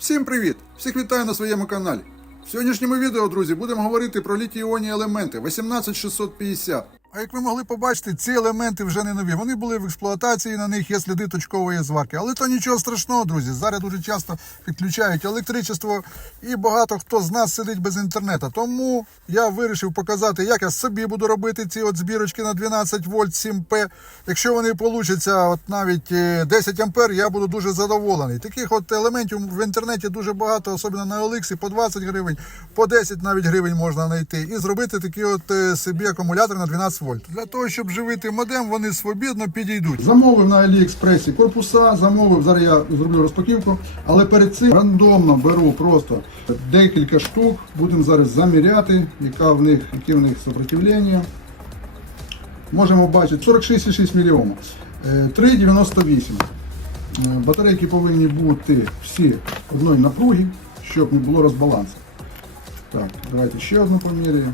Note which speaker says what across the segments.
Speaker 1: Всім привіт! Всіх вітаю на своєму каналі. В сьогоднішньому відео, друзі, будемо говорити про літій-іонні елементи 18650. А як ви могли побачити, ці елементи вже не нові. Вони були в експлуатації, на них є сліди точкової зварки. Але то нічого страшного, друзі. Зараз дуже часто підключають електричество, і багато хто з нас сидить без інтернету. Тому я вирішив показати, як я собі буду робити ці от збірочки на 12 вольт 7П. Якщо вони получаться от навіть е, 10 ампер, я буду дуже задоволений. Таких от елементів в інтернеті дуже багато, особливо на OLX, по 20 гривень, по 10 навіть гривень можна знайти. І зробити такі от е, собі акумулятор на 12 вольт. Для того, щоб живити модем, вони свобідно підійдуть. Замовив на Аліекспресі корпуса, замовив, зараз я зроблю розпаківку, але перед цим рандомно беру просто декілька штук, будемо зараз заміряти, яка в них, які в них сопротивлення. Можемо бачити 46,6 мОм. Е, 3,98. Е, Батарейки повинні бути всі одної напруги, щоб не було розбалансу. Так, давайте ще одну поміряємо.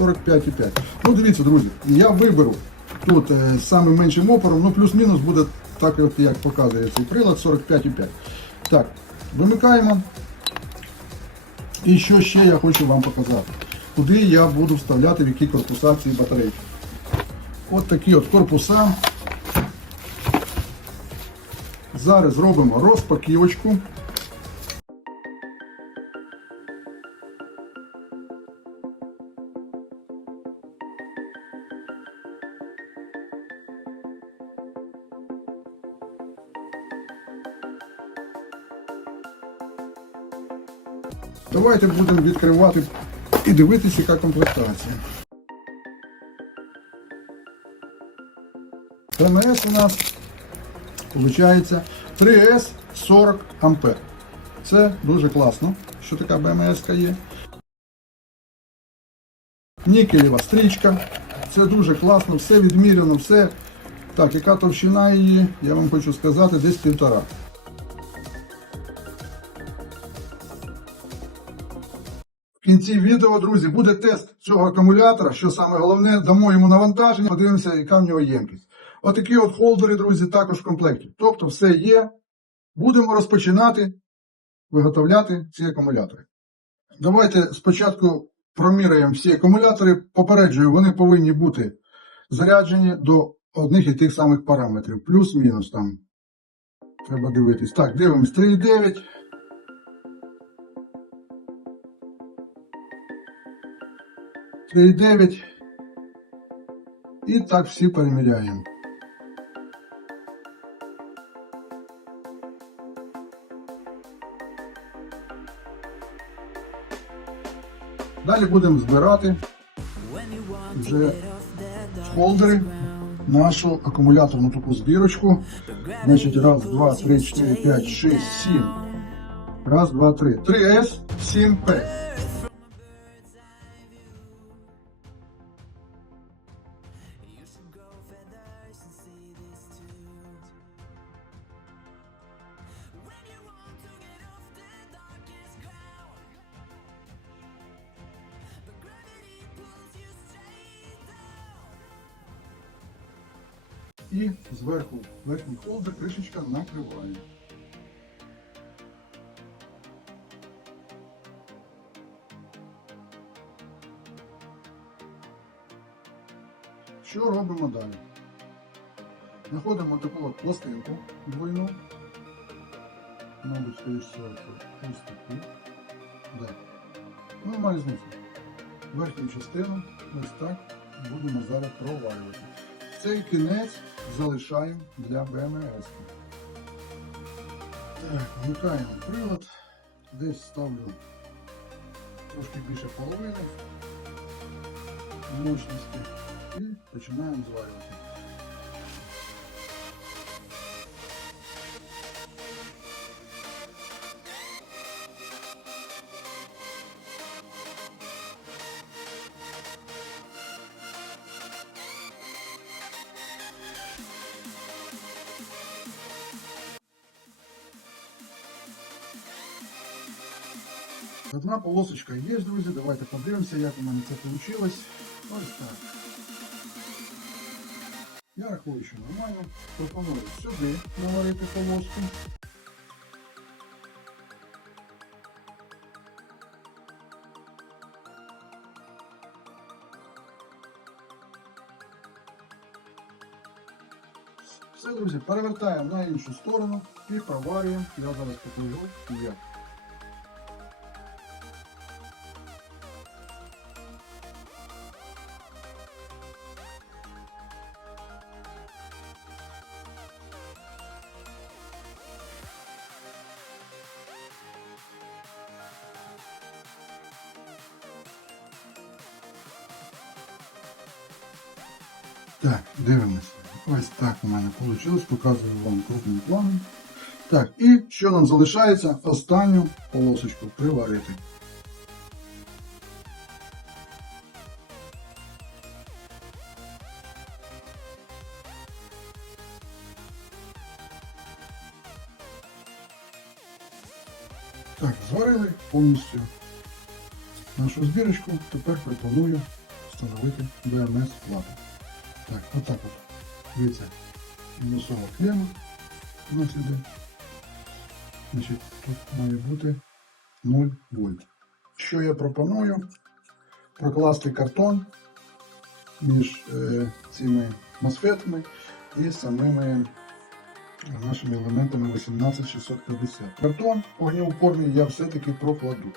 Speaker 1: 45,5. Ну, дивіться, друзі, я виберу тут е, самим меншим опором, ну плюс-мінус буде так, як показує цей прилад, 45,5. Так, вимикаємо. І що ще я хочу вам показати? Куди я буду вставляти в які корпуса ці батарейки. От такі от корпуса. Зараз зробимо розпаківочку. Давайте будемо відкривати і дивитися, яка комплектація. ПМС у нас виходить 3С 40 ампер. Це дуже класно, що така БМС є. Нікелева стрічка. Це дуже класно, все відміряно, все. Так, яка товщина її, я вам хочу сказати, десь півтора. В кінці відео, друзі, буде тест цього акумулятора. Що саме головне, дамо йому навантаження, подивимося, яка в нього ємкість. Отакі от холдери, друзі, також в комплекті. Тобто все є. Будемо розпочинати виготовляти ці акумулятори. Давайте спочатку проміряємо всі акумулятори. Попереджую, вони повинні бути заряджені до одних і тих самих параметрів. Плюс-мінус там. Треба дивитись. Так, дивимось 3,9. Три 9. І так всі переміряємо. Далі будемо збирати вже холдери нашу акумуляторну таку збірочку. Значить, раз, два, три, чотири, п'ять, шість, сім. Раз, два, три. 3С, 7П. І зверху верхній холдер кришечка накриває. Що робимо далі? Знаходимо таку от пластинку двойну. Мабуть, скоріш всього, це ось. Ну, немає різниці. Верхню частину ось так будемо зараз провалювати. Цей кінець залишаємо для БМС. Так, вмикаємо прилад. Десь ставлю трошки більше половини мощності і починаємо зварювати. Одна полосочка є, друзі. Давайте подивимося, як у мене це вийшло. Ось так. Я рахую, що нормально. Пропоную сюди наварити полоску. Все, друзі, перевертаємо на іншу сторону і проварюємо. Я зараз покажу як. Так, дивимося. Ось так у мене вийшло. Показую вам крупним планом. Так, і що нам залишається? Останню полосочку приварити. Так, зварили повністю нашу збірочку. Тепер пропоную встановити БМС плату. Так, отак от. Дивіться, мінусова клема у нас іде. Значить, тут має бути 0 вольт. Що я пропоную? Прокласти картон між е, цими мосфетами і самими нашими елементами 18650. Картон огнеупорний я все-таки прокладу.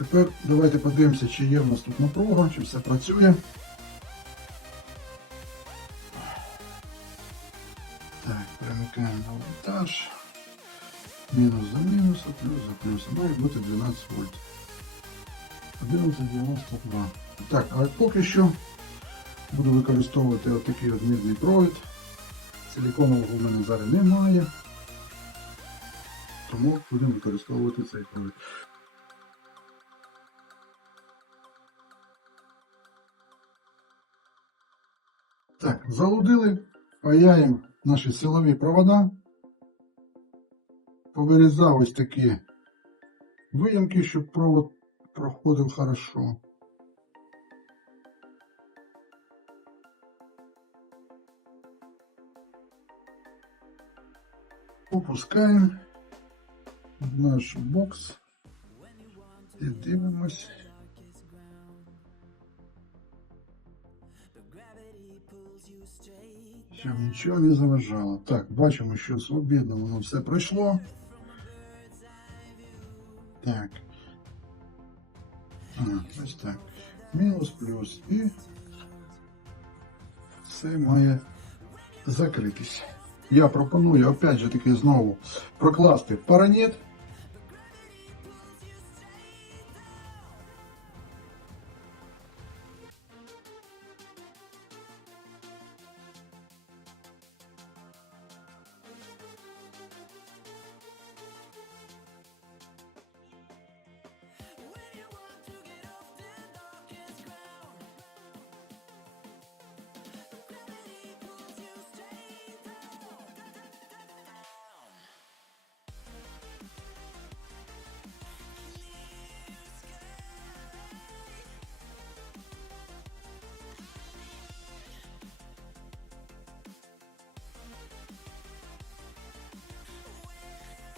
Speaker 1: Тепер давайте подивимося, чи є в нас тут напруга, чи все працює. Так, перемикаємо на вольтаж. Мінус за мінус, плюс за плюс. Має бути 12 вольт. 11,92. Так, а поки що буду використовувати отакий от мідний провід. Силіконового в мене зараз немає. Тому будемо використовувати цей провід. Так, залудили, паяємо наші силові провода. Повирізав ось такі виямки, щоб провод проходив хорошо. Опускаємо в наш бокс і дивимось. Щоб нічого не заважало. Так, бачимо, що свобідно воно все пройшло. Так. А, ось так. Мінус, плюс і все має закритись. Я пропоную, опять же таки, знову прокласти паранет.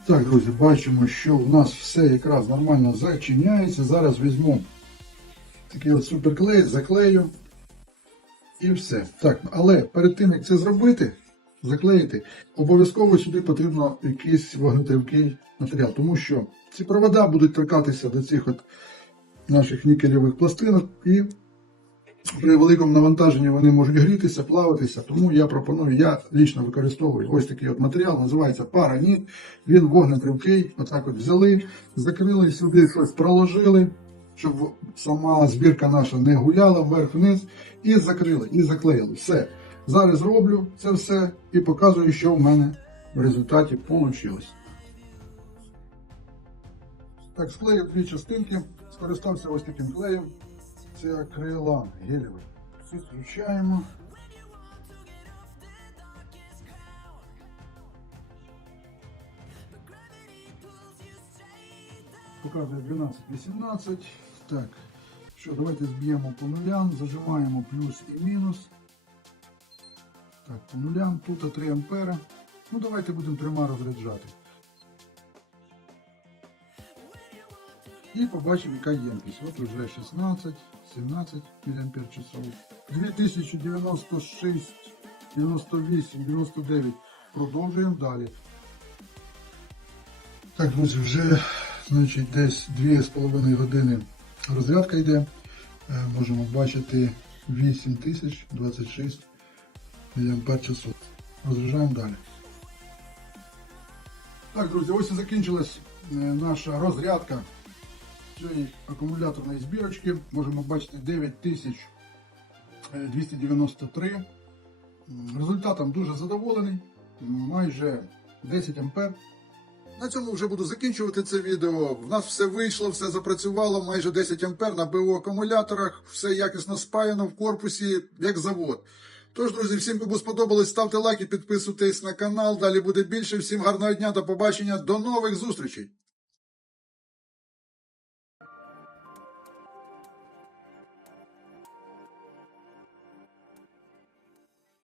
Speaker 1: Так, друзі, бачимо, що у нас все якраз нормально зачиняється. Зараз візьму такий от суперклей, заклею і все. Так, але перед тим як це зробити, заклеїти, обов'язково сюди потрібно якийсь вогнетривкий матеріал, тому що ці провода будуть торкатися до цих от наших нікелевих пластинок і при великому навантаженні вони можуть грітися, плаватися, тому я пропоную, я лічно використовую ось такий от матеріал, називається параніт. Він вогнетривкий, отак от взяли, закрили сюди щось, проложили, щоб сама збірка наша не гуляла вверх-вниз, і закрили, і заклеїли. Все. Зараз роблю це все і показую, що в мене в результаті вийшло. Так, склеїв дві частинки, скористався ось таким клеєм. Це акрилан гелевий. Всі включаємо. Показує 12-18. Так, що, давайте зб'ємо по нулям, зажимаємо плюс і мінус. Так, по нулям, тут 3 ампера. Ну, давайте будемо трьома розряджати. І побачимо, яка ємкість. От вже 16, 17 мАч. 2096, 98, 99. Продовжуємо далі. Так, друзі, вже значить, десь 2,5 години розрядка йде. Е, Можемо бачити 8026 мАч. Розряджаємо далі. Так, друзі, ось і закінчилась е, наша розрядка цієї акумуляторної збірочки. Можемо бачити 9293. Результатом дуже задоволений. Майже 10 ампер. На цьому вже буду закінчувати це відео. В нас все вийшло, все запрацювало, майже 10 ампер на БУ акумуляторах, все якісно спаяно в корпусі, як завод. Тож, друзі, всім кому сподобалось, ставте лайки, підписуйтесь на канал. Далі буде більше. Всім гарного дня, до побачення, до нових зустрічей!